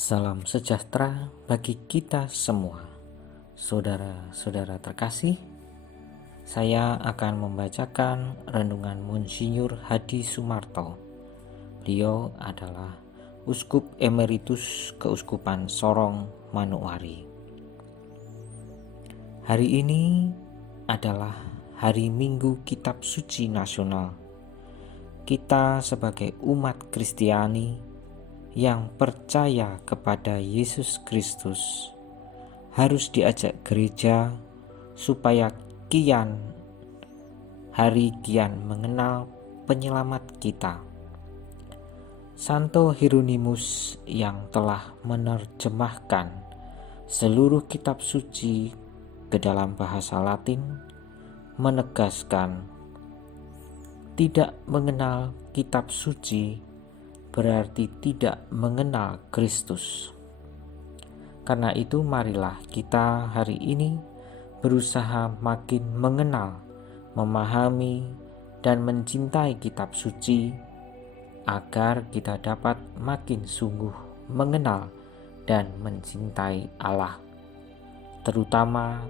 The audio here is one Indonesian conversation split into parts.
Salam sejahtera bagi kita semua. Saudara-saudara terkasih, saya akan membacakan renungan Monsinyur Hadi Sumarto. Beliau adalah Uskup Emeritus Keuskupan Sorong Manokwari. Hari ini adalah Hari Minggu Kitab Suci Nasional. Kita sebagai umat Kristiani yang percaya kepada Yesus Kristus harus diajak gereja supaya hari kian mengenal penyelamat kita. Santo Hieronymus yang telah menerjemahkan seluruh kitab suci ke dalam bahasa Latin menegaskan, tidak mengenal kitab suci berarti tidak mengenal Kristus. Karena itu marilah kita hari ini berusaha makin mengenal, memahami, dan mencintai kitab suci agar kita dapat makin sungguh mengenal dan mencintai Allah, terutama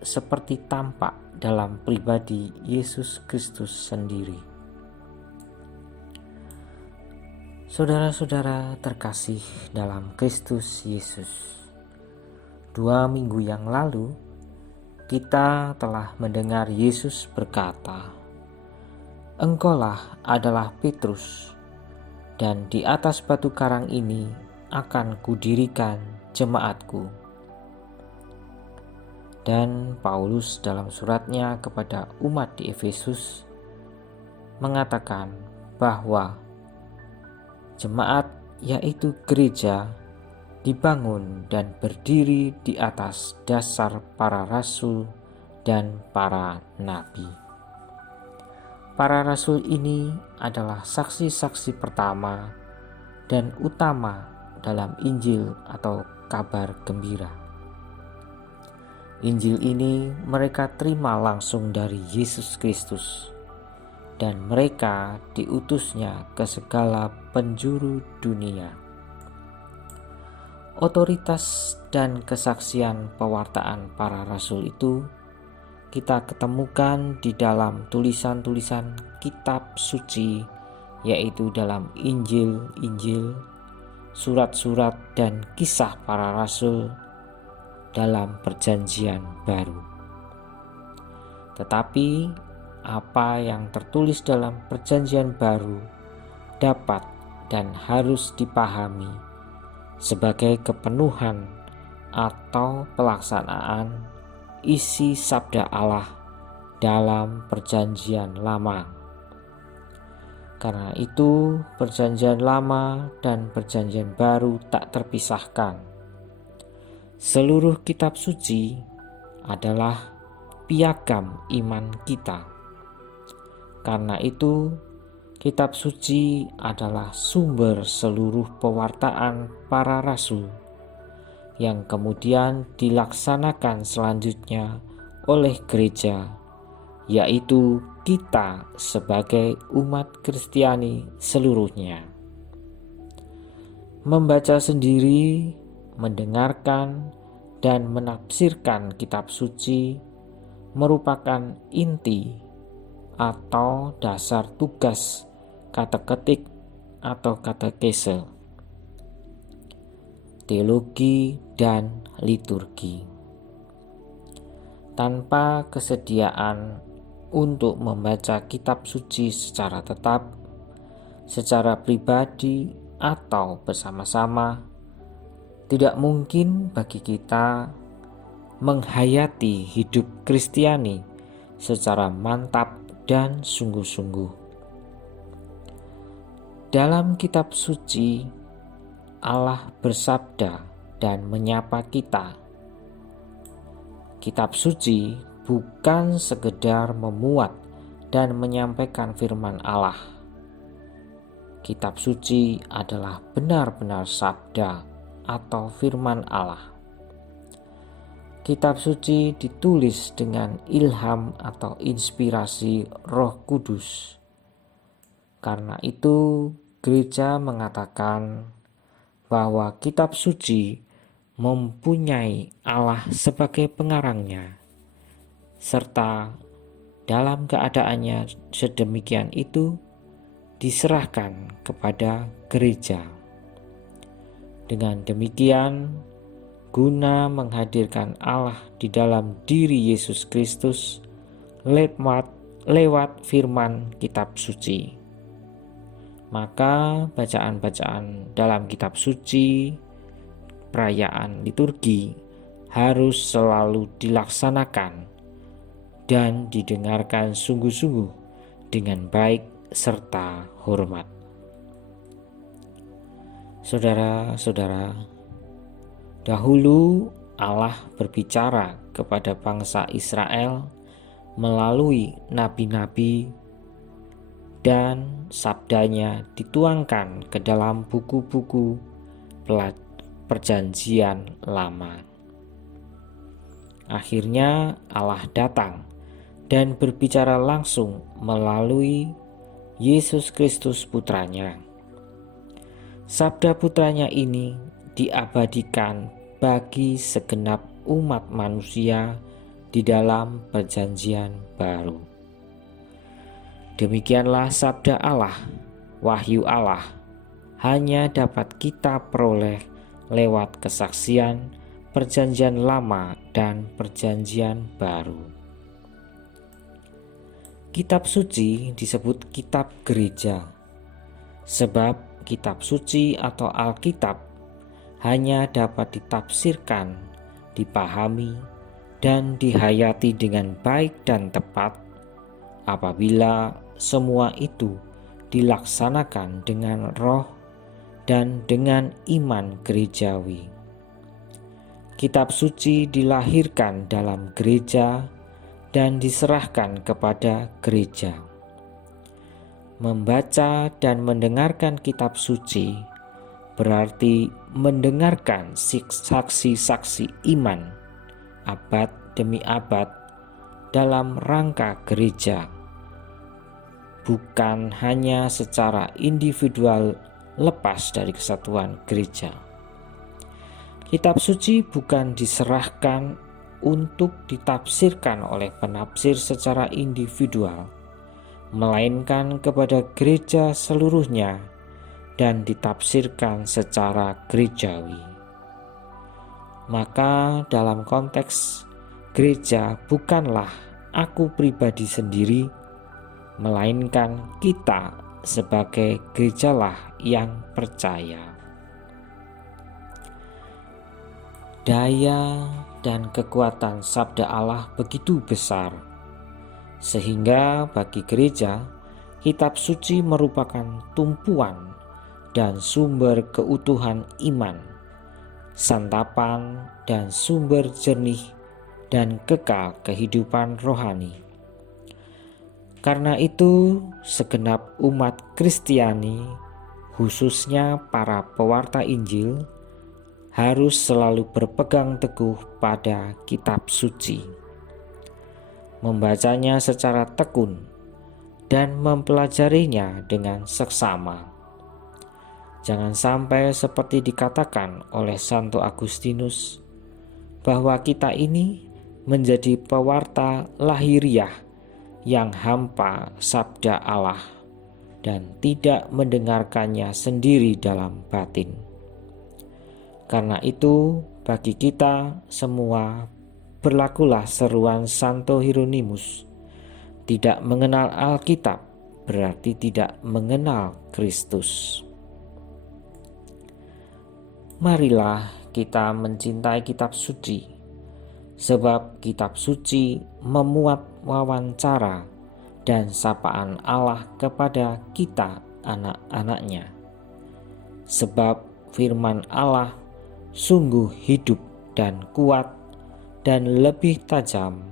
seperti tampak dalam pribadi Yesus Kristus sendiri. Saudara-saudara terkasih dalam Kristus Yesus, 2 minggu yang lalu kita telah mendengar Yesus berkata, "Engkaulah adalah Petrus, dan di atas batu karang ini akan kudirikan jemaatku." Dan Paulus dalam suratnya kepada umat di Efesus mengatakan bahwa jemaat, yaitu gereja, dibangun dan berdiri di atas dasar para rasul dan para nabi. Para rasul ini adalah saksi-saksi pertama dan utama dalam Injil atau kabar gembira. Injil ini mereka terima langsung dari Yesus Kristus, dan mereka diutusnya ke segala penjuru dunia. Otoritas dan kesaksian pewartaan para rasul itu kita ketemukan di dalam tulisan-tulisan kitab suci, yaitu dalam Injil-Injil, surat-surat dan kisah para rasul dalam Perjanjian Baru. Tetapi apa yang tertulis dalam Perjanjian Baru dapat dan harus dipahami sebagai kepenuhan atau pelaksanaan isi sabda Allah dalam Perjanjian Lama. Karena itu, Perjanjian Lama dan Perjanjian Baru tak terpisahkan. Seluruh kitab suci adalah piagam iman kita. Karena itu, kitab suci adalah sumber seluruh pewartaan para rasul yang kemudian dilaksanakan selanjutnya oleh gereja, yaitu kita sebagai umat Kristiani seluruhnya. Membaca sendiri, mendengarkan, dan menafsirkan kitab suci merupakan inti atau dasar tugas kateketik atau katekese, teologi, dan liturgi. Tanpa kesediaan untuk membaca kitab suci secara tetap, secara pribadi, atau bersama-sama, tidak mungkin bagi kita menghayati hidup Kristiani secara mantap dan sungguh-sungguh. Dalam kitab suci, Allah bersabda dan menyapa kita. Kitab suci bukan sekedar memuat dan menyampaikan firman Allah. Kitab suci adalah benar-benar sabda atau firman Allah. Kitab suci ditulis dengan ilham atau inspirasi Roh Kudus. Karena itu, gereja mengatakan bahwa kitab suci mempunyai Allah sebagai pengarangnya, serta dalam keadaannya sedemikian itu diserahkan kepada gereja. Dengan demikian, guna menghadirkan Allah di dalam diri Yesus Kristus lewat firman kitab suci, maka bacaan-bacaan dalam kitab suci, perayaan liturgi harus selalu dilaksanakan dan didengarkan sungguh-sungguh dengan baik serta hormat. Saudara-saudara, dahulu Allah berbicara kepada bangsa Israel melalui nabi-nabi, dan sabdanya dituangkan ke dalam buku-buku perjanjian lama. Akhirnya Allah datang dan berbicara langsung melalui Yesus Kristus putranya. Sabda putranya ini diabadikan bagi segenap umat manusia di dalam perjanjian baru. Demikianlah sabda Allah, wahyu Allah, hanya dapat kita peroleh lewat kesaksian perjanjian lama dan perjanjian baru. Kitab suci disebut kitab gereja, sebab kitab suci atau Alkitab hanya dapat ditafsirkan, dipahami, dan dihayati dengan baik dan tepat apabila semua itu dilaksanakan dengan roh dan dengan iman gerejawi. Kitab suci dilahirkan dalam gereja dan diserahkan kepada gereja. Membaca dan mendengarkan kitab suci berarti mendengarkan saksi-saksi iman abad demi abad dalam rangka gereja, bukan hanya secara individual lepas dari kesatuan gereja. Kitab suci bukan diserahkan untuk ditafsirkan oleh penafsir secara individual, melainkan kepada gereja seluruhnya dan ditafsirkan secara gerejawi. Maka dalam konteks gereja bukanlah aku pribadi sendiri, melainkan kita sebagai gerejalah yang percaya. Daya dan kekuatan sabda Allah begitu besar, sehingga bagi gereja, kitab suci merupakan tumpuan dan sumber keutuhan iman, santapan dan sumber jernih dan kekal kehidupan rohani. Karena itu, segenap umat Kristiani, khususnya para pewarta Injil, harus selalu berpegang teguh pada kitab suci, membacanya secara tekun dan mempelajarinya dengan seksama. Jangan sampai seperti dikatakan oleh Santo Agustinus, bahwa kita ini menjadi pewarta lahiriah yang hampa sabda Allah dan tidak mendengarkannya sendiri dalam batin. Karena itu, bagi kita semua berlakulah seruan Santo Hieronymus, tidak mengenal Alkitab berarti tidak mengenal Kristus. Marilah kita mencintai kitab suci, sebab kitab suci memuat wawancara dan sapaan Allah kepada kita anak-anaknya. Sebab firman Allah sungguh hidup dan kuat dan lebih tajam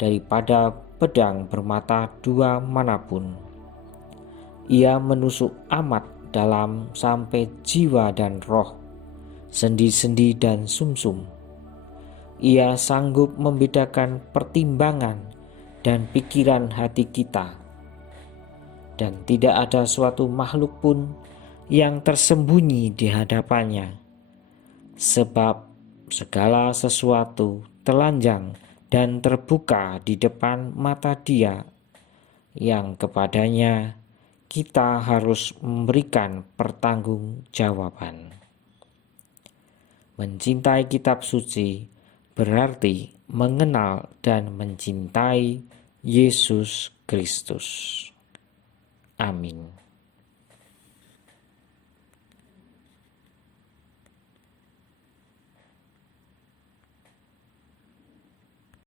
daripada pedang bermata dua manapun. Ia menusuk amat dalam sampai jiwa dan roh, sendi-sendi dan sumsum. Ia sanggup membedakan pertimbangan dan pikiran hati kita, dan tidak ada suatu makhluk pun yang tersembunyi di hadapannya, sebab segala sesuatu telanjang dan terbuka di depan mata Dia yang kepadanya kita harus memberikan pertanggungjawaban. Mencintai kitab suci berarti mengenal dan mencintai Yesus Kristus. Amin.